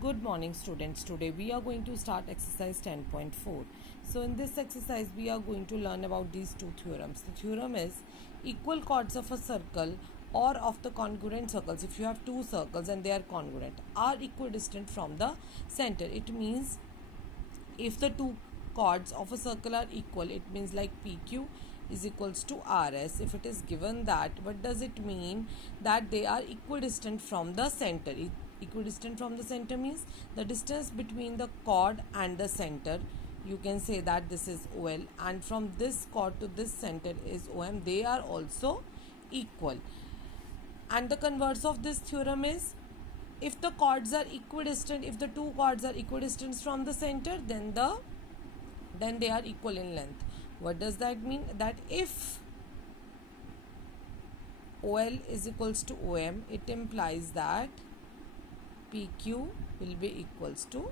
Good morning students. Today we are going to start exercise 10.4. So in this exercise we are going to learn about these two theorems. The theorem is equal chords of a circle or of the congruent circles. If you have two circles and they are congruent are equidistant from the center. It means if the two chords of a circle are equal, it means like PQ is equals to RS. If it is given that, what does it mean? That they are equidistant from the center. Equidistant from the center means the distance between the chord and the center. You can say that this is OL, and from this chord to this center is OM. They are also equal. And the converse of this theorem is, if the chords are equidistant, if the two chords are equidistant from the center, then they are equal in length. What does that mean? That if OL is equals to OM, it implies that PQ will be equals to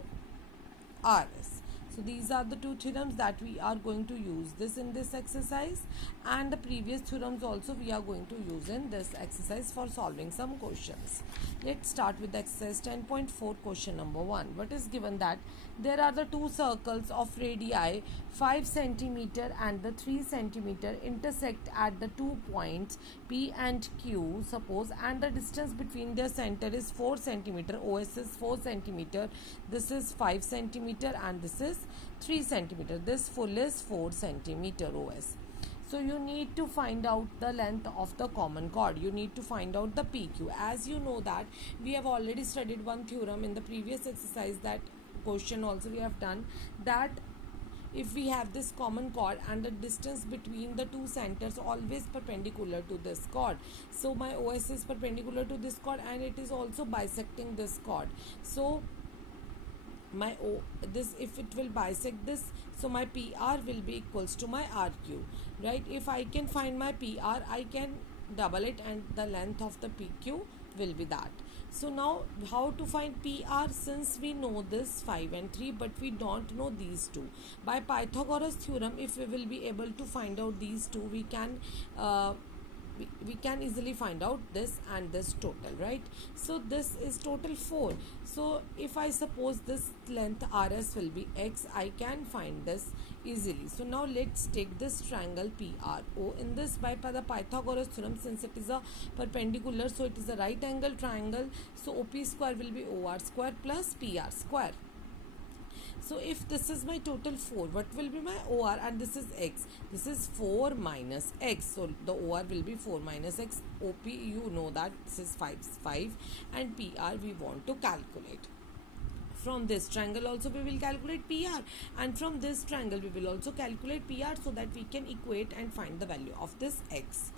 RS. So these are the two theorems that we are going to use this in this exercise, and the previous theorems also we are going to use in this exercise for solving some questions. Let's start with the exercise 10.4 question number 1. What is given? That there are the two circles of radii 5 cm and the 3 cm intersect at the 2 points P and Q, suppose, and the distance between their center is 4 cm. OS is 4 cm. This is 5 cm and this is 3 cm. This full is 4 cm OS. So you need to find out the length of the common chord. You need to find out the PQ. As you know that we have already studied one theorem in the previous exercise, that question also we have done, that if we have this common chord and the distance between the two centers always perpendicular to this chord, so my OS is perpendicular to this chord and it is also bisecting this chord. So my this, if it will bisect this, so my PR will be equals to my RQ, right? If I can find my PR, I can double it and the length of the PQ will be that. So now how to find PR? Since we know this 5 and 3 but we don't know these two, by Pythagoras theorem, if we will be able to find out these two, we can we can easily find out this and this total, right? So this is total 4. So if I suppose this length RS will be X, I can find this easily. So now let's take this triangle PRO. In this, by the Pythagoras theorem, since it is a perpendicular, so it is a right angle triangle, so OP square will be OR square plus PR square. So if this is my total 4, what will be my OR? And this is X. This is 4 minus X. So the OR will be 4 minus X. OP, you know that this is 5. And PR we want to calculate. From this triangle also we will calculate PR. And from this triangle we will also calculate PR, so that we can equate and find the value of this X.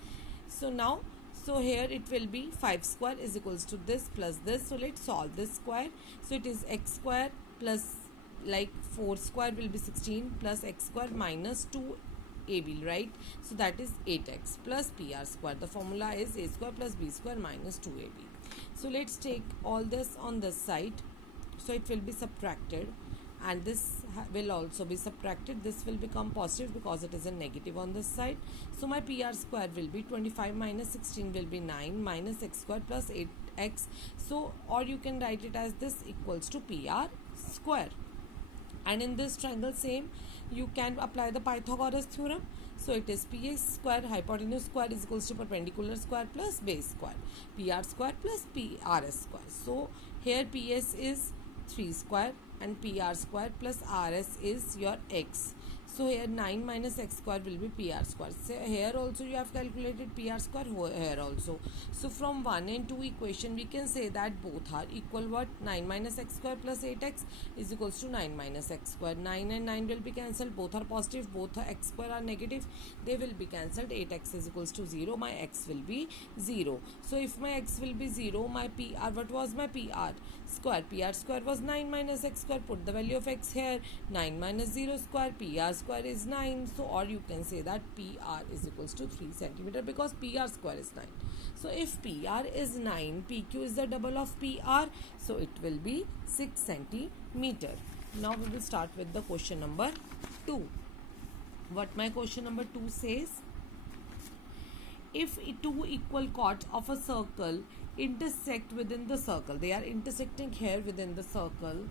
So now, so here it will be 5 square is equals to this plus this. So let's solve this square. So it is X square plus, like 4 square will be 16 plus X square minus 2 AB, right? So that is 8X plus PR square. The formula is A square plus B square minus 2AB. So let's take all this on this side. So it will be subtracted and this will also be subtracted. This will become positive because it is a negative on this side. So my PR square will be 25 minus 16 will be 9 minus X square plus 8X. So, or you can write it as this equals to PR square. And in this triangle, same, you can apply the Pythagoras theorem. So it is PS square hypotenuse square is equals to perpendicular square plus base square. PR square plus PRS square. So here PS is 3 square and PR square plus RS is your X. So here 9 minus X square will be PR square. So here also you have calculated PR square, here also. So from 1 and 2 equation we can say that both are equal. What? 9 minus X square plus 8X is equals to 9 minus X square. 9 and 9 will be cancelled. Both are positive. Both are X square are negative. They will be cancelled. 8X is equals to 0. My X will be 0. So if my X will be 0, my PR, what was my PR square? PR square was 9 minus X square. Put the value of X here. 9 minus 0 square. PR square is 9. So, or you can say that PR is equals to 3 centimeter because PR square is 9. So if PR is 9, PQ is the double of PR. So it will be 6 centimeter. Now we will start with the question number 2. What my question number 2 says? If two equal chords of a circle intersect within the circle. They are intersecting here within the circle.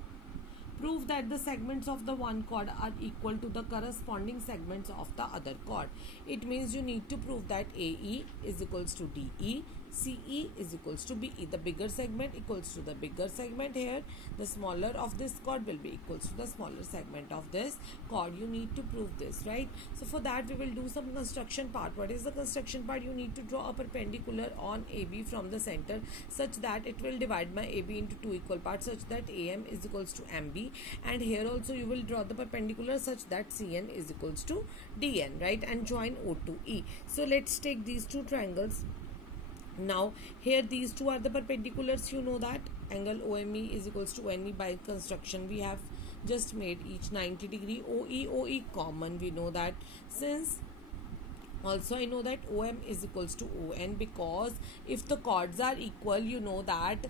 Prove that the segments of the one chord are equal to the corresponding segments of the other chord. It means you need to prove that AE is equals to DE, CE is equals to BE. The bigger segment equals to the bigger segment here. The smaller of this chord will be equals to the smaller segment of this chord. You need to prove this, right? So for that we will do some construction part. What is the construction part? You need to draw a perpendicular on AB from the center such that it will divide my AB into two equal parts such that AM is equals to MB, and here also you will draw the perpendicular such that CN is equals to DN, right? And join O to E. So let's take these two triangles. Now here these two are the perpendiculars. You know that angle OME is equals to NE. By construction we have just made each 90 degree. OE common, we know that. Since also I know that OM is equals to ON, because if the chords are equal, you know that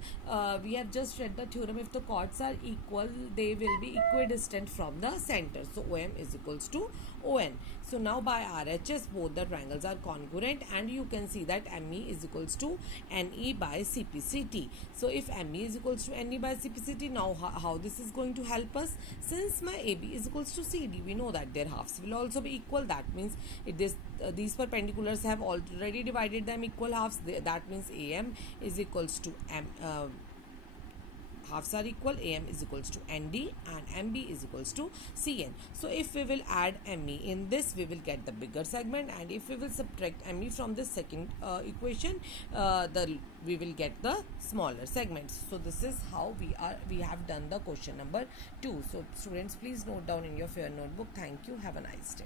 we have just read the theorem, if the chords are equal they will be equidistant from the center. So OM is equals to ON. So now by RHS both the triangles are congruent, and you can see that ME is equals to NE by CPCT. So if ME is equals to NE by CPCT, now how this is going to help us? Since my AB is equals to CD, we know that their halves will also be equal. That means these perpendiculars have already divided them equal halves. That means AM is equals to halves are equal. AM is equals to ND and MB is equals to CN. So if we will add ME in this, we will get the bigger segment, and if we will subtract ME from this second equation, we will get the smaller segments. So this is how we have done the question number 2. So students, please note down in your fair notebook. Thank you. Have a nice day.